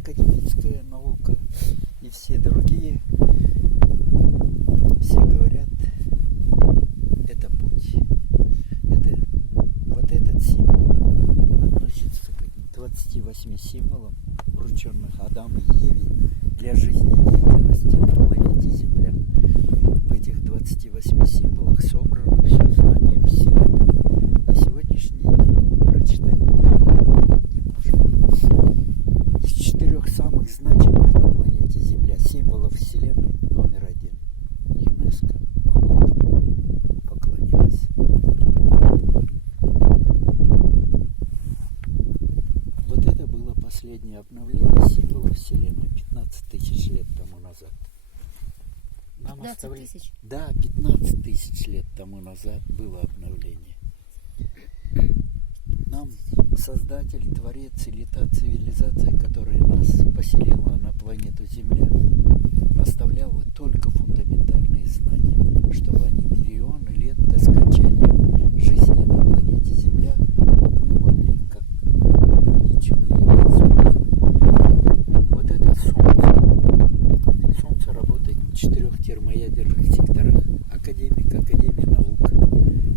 академическая наука и все другие, все говорят, это путь. Это, вот этот символ относится к 28 символам, врученных Адаму и Еве для жизнедеятельности на планете Земля. В этих 28 символах собрано все знание Вселенной. На сегодняшний день прочитать никто не может. Из 4 самых значимых на планете Земля символов Вселенной номер 1. ЮНЕСКО об этом поклонилась. Вот это было последнее обновление символов Вселенной 15 тысяч лет тому назад. 15 тысяч? Да, 15 тысяч лет тому назад было обновление. Нам Создатель, Творец или та цивилизация, которая нас поселила на планету Земля, оставляла только фундаментальные знания, чтобы они миллионы лет до скончания жизни на планете Земля мы могли, как люди, человеки, использовать. Вот это Солнце. Солнце работает в 4 термоядерных секторах. Академик Академии наук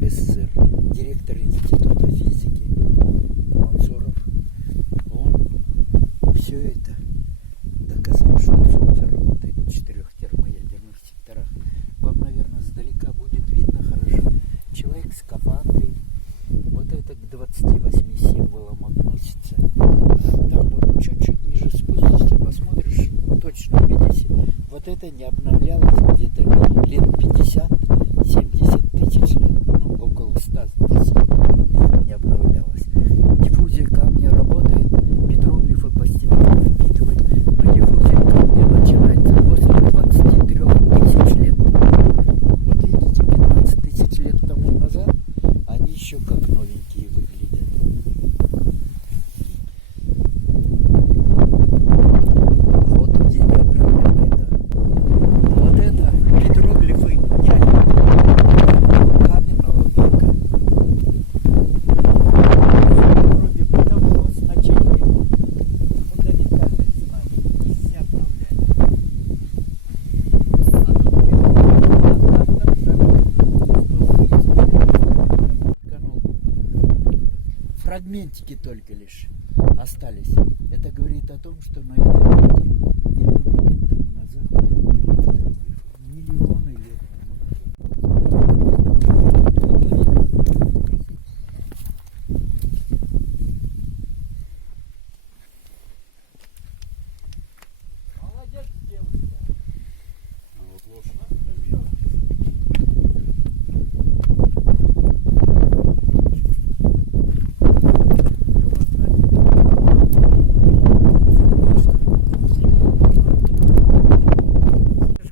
СССР, директор Института физики Мансуров, он все это доказал, что Солнце работает в 4 термоядерных секторах. Вам, наверное, сдалека будет видно хорошо. Человек в скафандре, вот это к 28 символам относится. Там вот чуть-чуть ниже спустишься, посмотришь, точно убедись. Вот это не обновлялось где-то лет 50-70 тысяч лет, ну, около 100 тысяч лет не обновлялось. Диффузия камня работает, петроглифы постепенно впитывают, но диффузия камня начинается после 23 тысяч лет. Вот видите, 15 тысяч лет тому назад они еще как новенькие выглядят. А вот где не обновленные, да. Вот это петроглифы каменного века. Вроде бы того значения фундаментальных знаний не обновляли. Фрагментики только лишь остались. Это говорит о том, что на этой планете миллионы лет тому назад были петроглифы. Миллионы лет тому назад. Молодец, девушка. А вот лошадь Камила.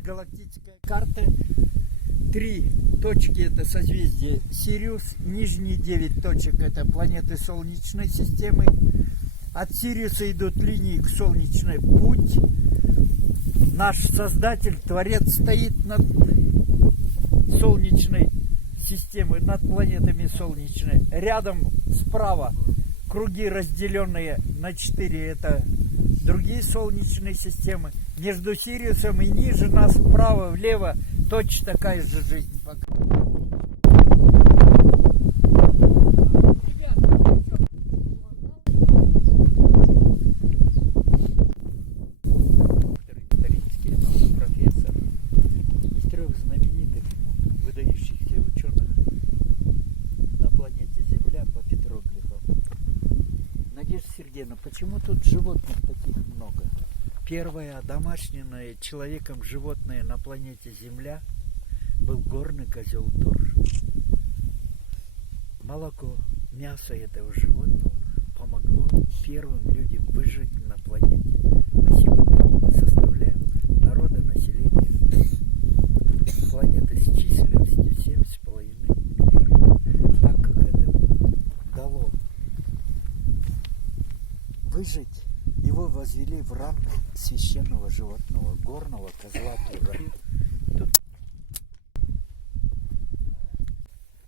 Галактическая карта. 3 точки это созвездие Сириус, нижние 9 точек это планеты Солнечной системы. От Сириуса идут линии к Солнечной путь. Наш Создатель, Творец стоит над Солнечной системой, над планетами Солнечной. Рядом справа круги, разделенные на 4, это другие солнечные системы. Между Сириусом и ниже нас вправо, влево точно такая же жизнь. Исторический новый профессор из 3 знаменитых выдающихся ученых на планете Земля по петроглифам. Надежда Сергеевна, почему тут животных таких много? Первое одомашненное человеком животное на планете Земля был горный козел Торж. Молоко, мясо этого животного помогло первым людям выжить на планете. На сегодня мы составляем народонаселение планеты с численностью 7,5 миллиардов. Так как это дало выжить, его возвели в ранг священного животного, горного козла Торжа.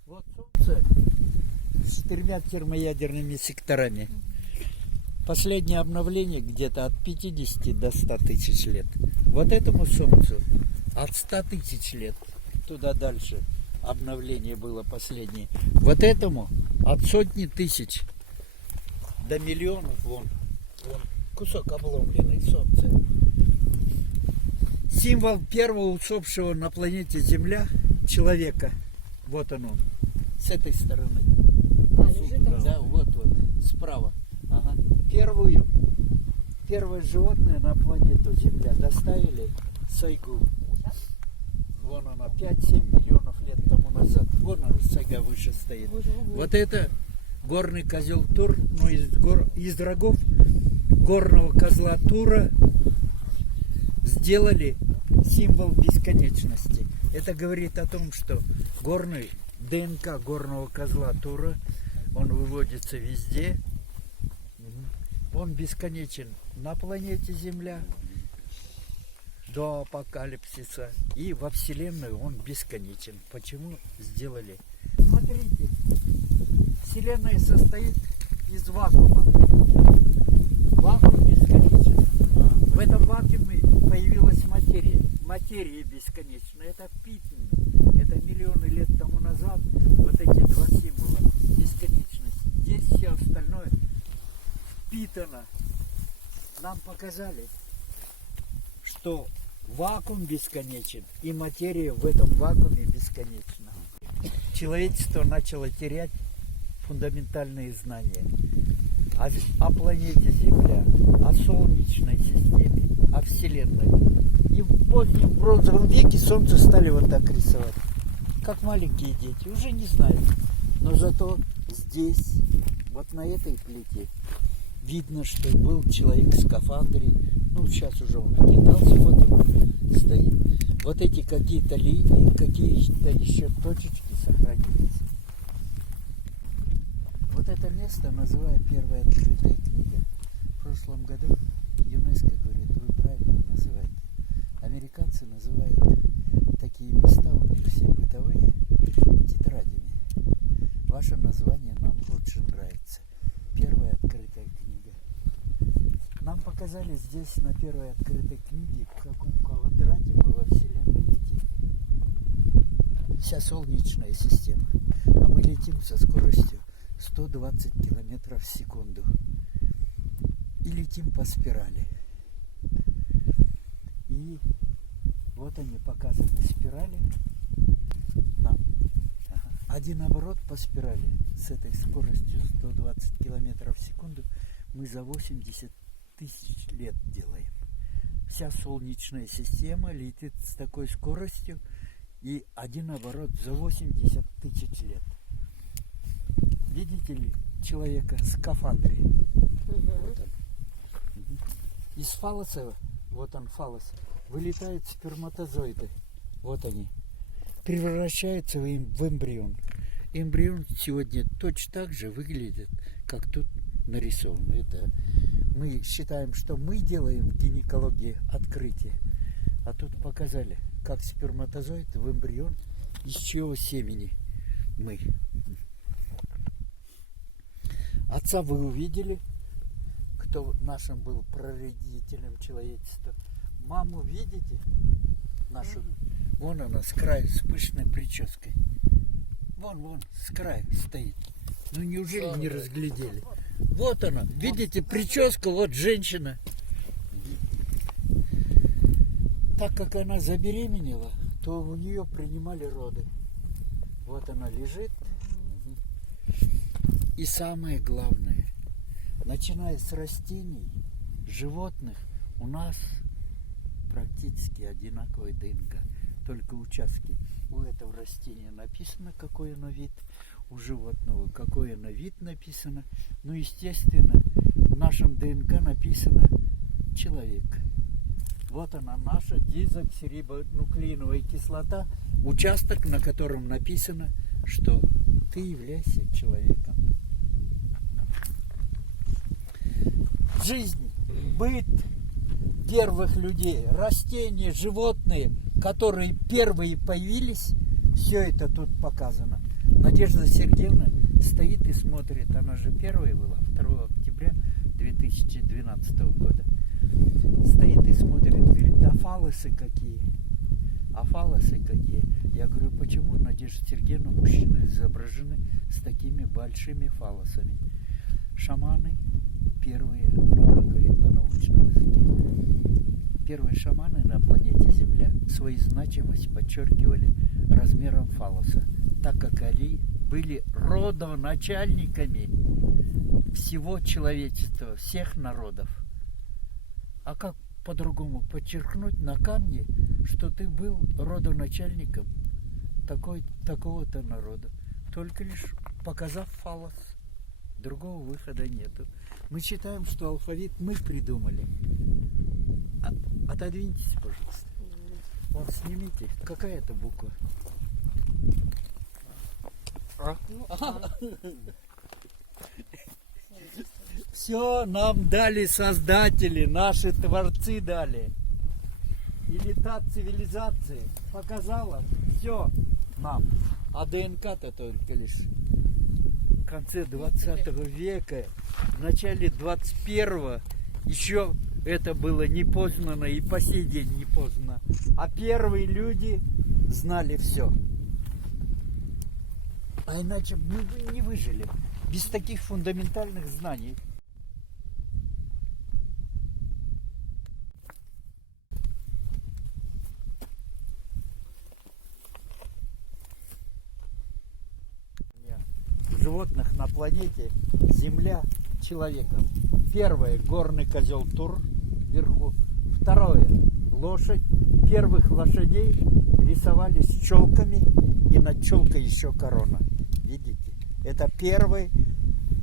Вот Солнце с 4 термоядерными секторами. Последнее обновление где-то от 50 до 100 тысяч лет. Вот этому Солнцу от 100 тысяч лет. Туда дальше обновление было последнее. Вот этому от сотни тысяч до миллионов. Вон кусок обломленный Солнце. Символ первого усопшего на планете Земля человека. Вот он. С этой стороны. Лежит там. Да, вот, справа. Ага. Первое животное на планету Земля доставили Сайгу. Вон она, 5-7 миллионов лет тому назад. Вон она, Сайга выше стоит. Вот это горный козел Тур, но из рогов горного козла Тура сделали символ бесконечности. Это говорит о том, что горный ДНК горного козла Тура, он выводится везде. Он бесконечен на планете Земля до апокалипсиса. И во Вселенной он бесконечен. Почему сделали? Смотрите, Вселенная состоит из вакуума. Вакуум бесконечен. В этом вакууме появилась материя. Материя бесконечна. Это питание. Это миллионы лет тому назад. Вот эти два символа бесконечности. Здесь все остальное впитано. Нам показали, что вакуум бесконечен, и материя в этом вакууме бесконечна. Человечество начало терять фундаментальные знания о планете Земля, о Солнечной системе, о Вселенной. И в позднем бронзовом веке Солнце стали вот так рисовать, как маленькие дети, уже не знают. Но зато здесь, вот на этой плите, видно, что был человек в скафандре. Ну, сейчас уже он впитался, вот он стоит. Вот эти какие-то линии, какие-то еще точечки сохранились. Вот это место называю первая открытая книга. В прошлом году ЮНЕСКО говорит, вы правильно называете. Американцы называют такие места, у них все бытовые, тетрадями. Ваше название нам лучше нравится. Первая открытая книга. Нам показали здесь на первой открытой книге, в каком квадрате мы во Вселенной летим. Вся Солнечная система. А мы летим со скоростью 120 километров в секунду. И летим по спирали. И вот они показаны спирали нам. Один оборот по спирали с этой скоростью 120 километров в секунду мы за 80 тысяч лет делаем. Вся Солнечная система летит с такой скоростью, и один оборот за 80 тысяч лет. Видите ли человека в скафандре? Вот он. Из фалоса, вот он фалос, вылетают сперматозоиды. Вот они. Превращаются в эмбрион. Эмбрион сегодня точно так же выглядит, как тут нарисовано. Это мы считаем, что мы делаем в гинекологии открытие. А тут показали, как сперматозоид в эмбрион, из чьего семени мы. Отца вы увидели, кто нашим был прародителем человечества. Маму видите нашу? Вон она с краю, с пышной прической. Вон, с краю стоит. Ну неужели не разглядели? Вот она, видите, прическа, вот женщина. Так как она забеременела, то у нее принимали роды. Вот она лежит. И самое главное, начиная с растений, животных, у нас практически одинаковая ДНК. Только участки. У этого растения написано, какой оно вид, у животного какой оно вид написано. Ну, естественно, в нашем ДНК написано человек. Вот она, наша дезоксирибонуклеиновая кислота, участок, на котором написано, что ты являешься человеком. Жизнь, быт первых людей, растения, животные, которые первые появились, все это тут показано. Надежда Сергеевна стоит и смотрит, она же первая была, 2 октября 2000 2012 года. Стоит и смотрит, говорит, да фалосы какие. А фалосы какие? Я говорю, почему, Надежда Сергеевна, мужчины изображены с такими большими фалосами? Шаманы первые, ну, она говорит на научном языке, первые шаманы на планете Земля свою значимость подчеркивали размером фалоса, так как они были родоначальниками всего человечества, всех народов. А как по-другому подчеркнуть на камне, что ты был родоначальником такого-то народа, только лишь показав фалос. Другого выхода нету. Мы считаем, что алфавит мы придумали. Отодвиньтесь, пожалуйста. Вот, снимите. Какая это буква? Все нам дали создатели, наши творцы дали. Или та цивилизация показала все нам. А ДНК-то только лишь в конце 20 века, в начале 21-го еще это было не познано и по сей день не познано. А первые люди знали все. А иначе мы бы не выжили без таких фундаментальных знаний. Животных на планете Земля человеком. Первое — горный козел Тур вверху. Второе — лошадь. Первых лошадей рисовали с челками, и над челкой еще корона. Видите? Это первые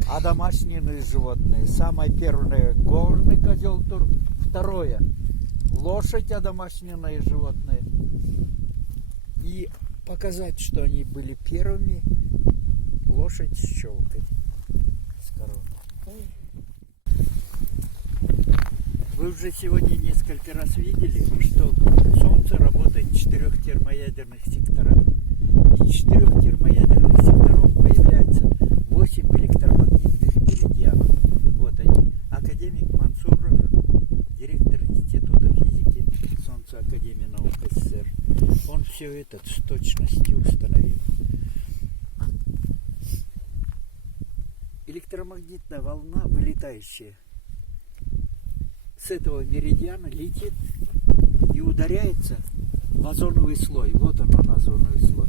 одомашненные животные. Самое первое — горный козел Тур. Второе — лошадь, одомашненное животное. И показать, что они были первыми, лошадь с челкой, с короной. Вы уже сегодня несколько раз видели, что Солнце работает в 4 термоядерных секторах. Из 4 термоядерных секторов появляется 8 электромагнитных меридианов. Вот они. Академик Мансуров, директор Института физики Солнца Академии наук СССР. Он все это с точностью установил. Электромагнитная волна, вылетающая с этого меридиана, летит и ударяется в озоновый слой. Вот он, озоновый слой.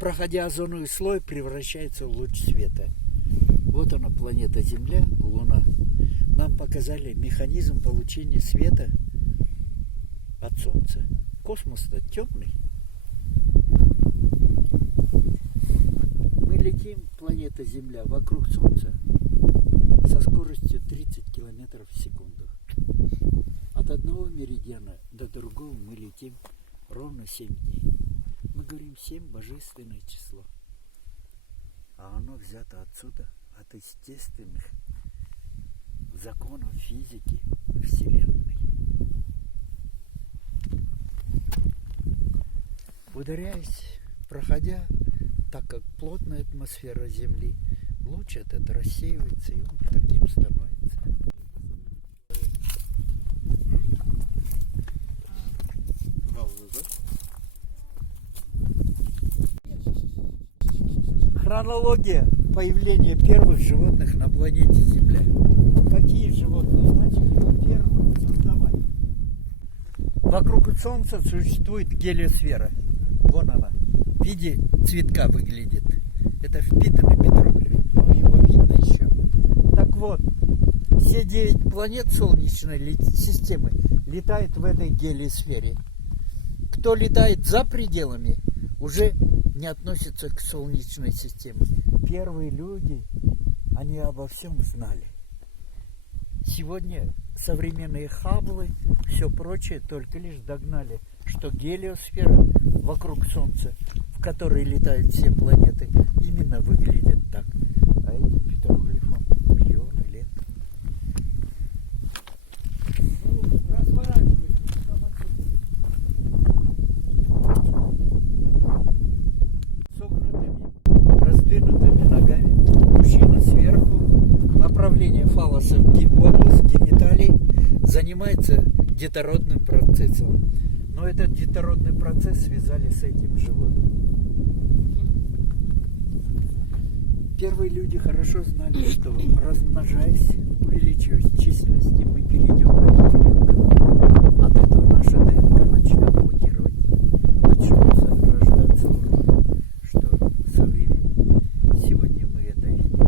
Проходя озоновый слой, превращается в луч света. Вот она, планета Земля, Луна. Нам показали механизм получения света от Солнца. Космос-то темный. Мы летим, планета Земля, вокруг Солнца со скоростью 30 километров в секунду. От одного меридиана до другого мы летим ровно 7 дней. Мы говорим 7 божественное число. А оно взято отсюда, от естественных законов физики Вселенной. Ударяясь, проходя, так как плотная атмосфера Земли, луч этот рассеивается, и он таким становится. Хронология появления первых животных на планете Земля. Какие животные начали первым создавать? Вокруг Солнца существует гелиосфера. Вон она. В виде цветка выглядит. Это впитанный петроглиф. Но его видно еще. Так вот, все 9 планет Солнечной системы летают в этой гелиосфере. Кто летает за пределами, уже не относится к Солнечной системе. Первые люди, они обо всем знали. Сегодня современные Хабблы, все прочее, только лишь догнали, что гелиосфера вокруг Солнца, в которой летают все планеты, именно выглядит так. А этим петроглифом миллионы лет. Ну, разворачивайтесь. Согнутыми, раздвинутыми ногами, мужчина сверху, направление фалоса в занимается детородным процессом. Но этот детородный процесс связали с этим животным. Первые люди хорошо знали, что размножаясь, увеличиваясь в численности, мы перейдем на химию. От этого наша ДНК начнет мутировать. Начнутся рождаться уроды, что со временем сегодня мы это видим.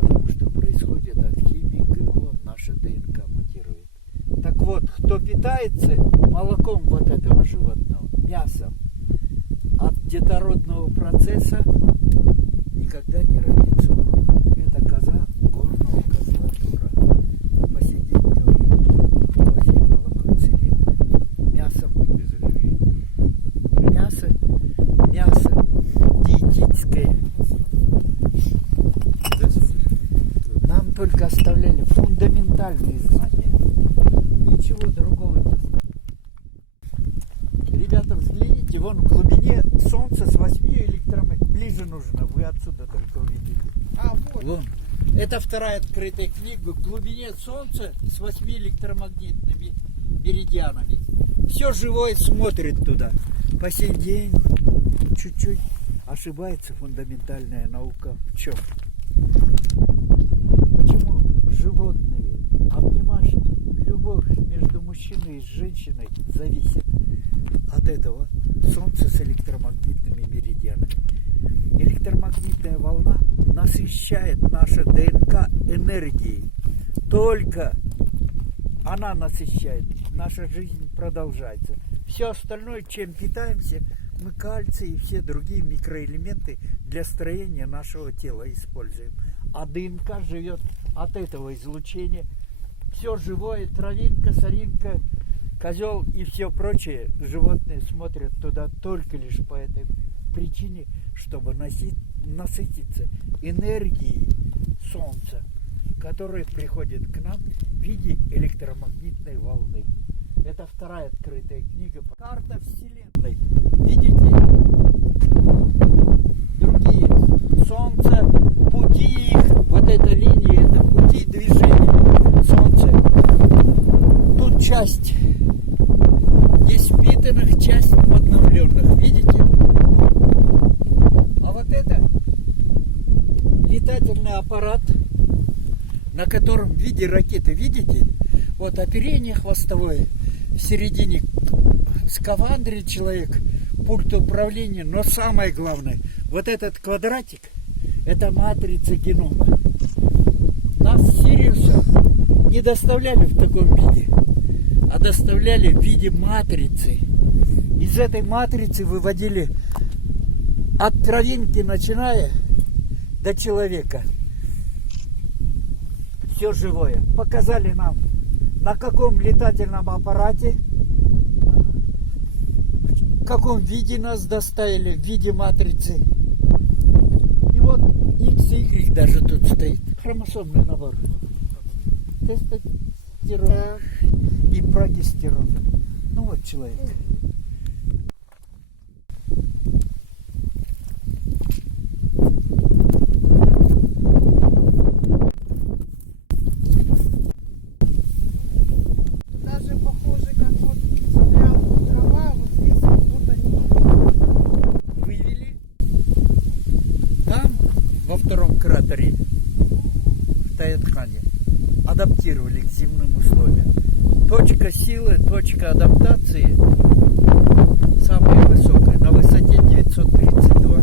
Потому что происходит от химии ГМО, наша ДНК мутирует. Так вот, кто питается молоком вот этого животного, мясом, от детородного процесса никогда не родится урод. Это коза горного козла Тура. По сей день говорим, козье молоко целебное. Мясо диетическое. Нам только оставляли фундаментальные знания. Ничего другого не знали. Ребята, взгляните, вон в глубине солнца с 8 электромагнитными. Ближе нужно, вы отсюда только увидите. А, вот. Вон. Это вторая открытая книга. В глубине солнца с 8 электромагнитными меридианами. Все живое смотрит туда. По сей день чуть-чуть ошибается фундаментальная наука. В чем? Почему животные, обнимашки, любовь между мужчиной и женщиной зависит от этого солнца с электромагнитными меридианами? Электромагнитная волна насыщает наше ДНК энергией. Только она насыщает, наша жизнь продолжается. Все остальное, чем питаемся, мы кальций и все другие микроэлементы для строения нашего тела используем. А ДНК живет от этого излучения. Все живое, травинка, соринка, козел и все прочее, животные смотрят туда только лишь по этой причине, чтобы насытиться энергией солнца, которая приходит к нам в виде электромагнитной волны. Это вторая открытая книга. Карта Вселенной. Видите? Другие. Солнце, пути их, вот эта линия, это пути движения Солнца. Тут часть испытанных, часть подновленных. Видите? А вот это летательный аппарат, на котором в виде ракеты, видите? Вот оперение хвостовое, в середине скафандре человек, пульт управления, но самое главное, вот этот квадратик, это матрица генома. Нас с Сириуса не доставляли в таком виде, а доставляли в виде матрицы. Из этой матрицы выводили от травинки, начиная до человека, все живое. Показали нам, на каком летательном аппарате, в каком виде нас доставили, в виде матрицы. И вот X и Y даже тут стоит. Хромосомный набор. Тестостерон и прогестерон. Ну вот человек. Даже похоже, как вот прям трава, вот здесь вот они. Вывели. Там, во втором кратере, в Таятхане, адаптировали к земным условиям. Точка силы, точка адаптации самая высокая, на высоте 932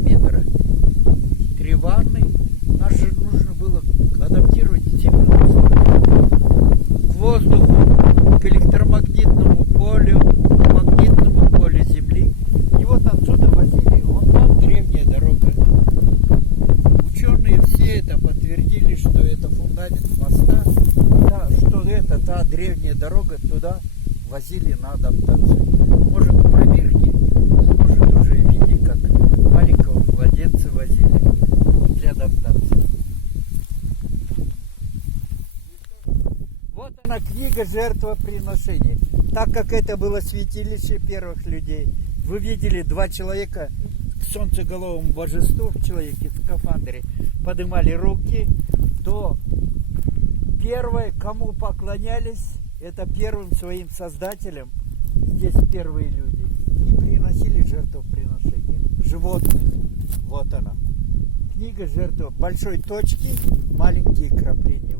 метра. 3 ванны. Нас же нужно было адаптировать к земным условиям. К воздуху, к электромагнитному полю, к магнитному полю Земли. И вот отсюда возили, вон там древняя дорога. Ученые все это подтвердили, что это фундамент моста, да, что это та древняя дорога, туда возили на адаптацию. Может, в пробирке, может, уже в виде как маленького младенца возили для адаптации. Вот она, книга жертвоприношения. Так как это было святилище первых людей, вы видели 2 человека к солнцеголовому божеству в человеке в скафандре, поднимали руки, то первое, кому поклонялись, это первым своим создателям, здесь первые люди, и приносили жертвоприношения. Животных. Вот она. Книга жертв большой точки, маленькие крапления